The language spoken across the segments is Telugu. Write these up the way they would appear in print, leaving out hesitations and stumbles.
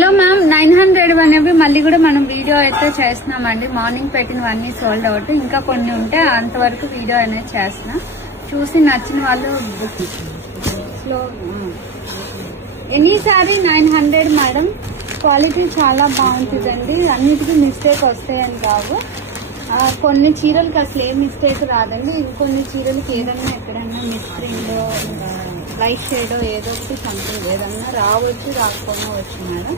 హలో మ్యామ్, 900 అనేవి మళ్ళీ కూడా మనం వీడియో అయితే చేస్తున్నామండి. మార్నింగ్ పెట్టినవన్నీ సోల్డ్ అవుట్, ఇంకా కొన్ని ఉంటే అంతవరకు వీడియో అనేది చేస్తున్నా. చూసి నచ్చిన వాళ్ళు book slow. Any sorry 900 madam. Quality చాలా బాగుంటుందండి. అన్నిటికీ మిస్టేక్ వస్తాయని కావు. కొన్ని చీరలకి అసలు ఏ మిస్టేక్ రాదండి. ఇంకొన్ని చీరలకి ఏదన్నా ఎక్కడన్నా మిస్ప్రింట్, లైట్ షేడ్ ఏదో ఒకటి సంథింగ్ ఏదన్నా రావచ్చు, రాకపోవచ్చు మేడం.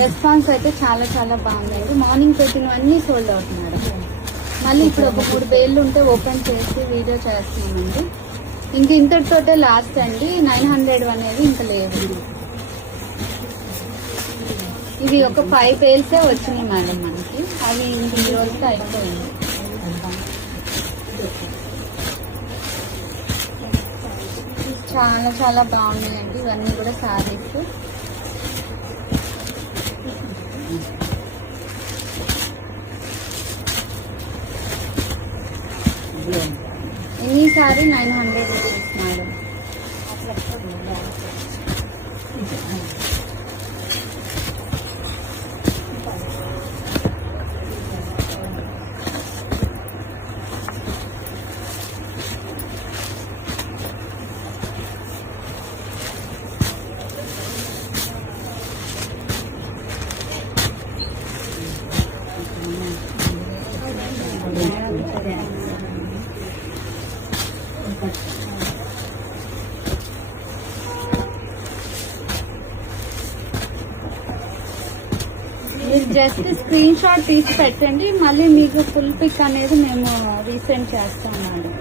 రెస్పాన్స్ అయితే చాలా చాలా బాగుందండి. మార్నింగ్ పెట్టినవన్నీ సోల్డ్ అవుట్ మేడం. మళ్ళీ ఇప్పుడు ఒక 3 బేళ్ళు ఉంటే ఓపెన్ చేసి వీడియో చేస్తున్నామండి. ఇంక ఇంతటితోటే లాస్ట్ అండి. 900 అనేది ఇంకా లేదు. ఇవి ఒక 5 బేల్సే వచ్చినాయి మేడం మనకి. అవి ఇంక ఈ రోజుతో అయిపోయింది. చాలా చాలా బాగున్నాయండి. ఇవన్నీ కూడా శారీస్. ఎన్ని సారీ 900 రూపీస్ మేడం. మీరు జస్ట్ స్క్రీన్ షాట్ తీసి పెట్టండి. మళ్ళీ మీకు ఫుల్ పిక్ అనేది మేము రీసెండ్ చేస్తాం మేడం.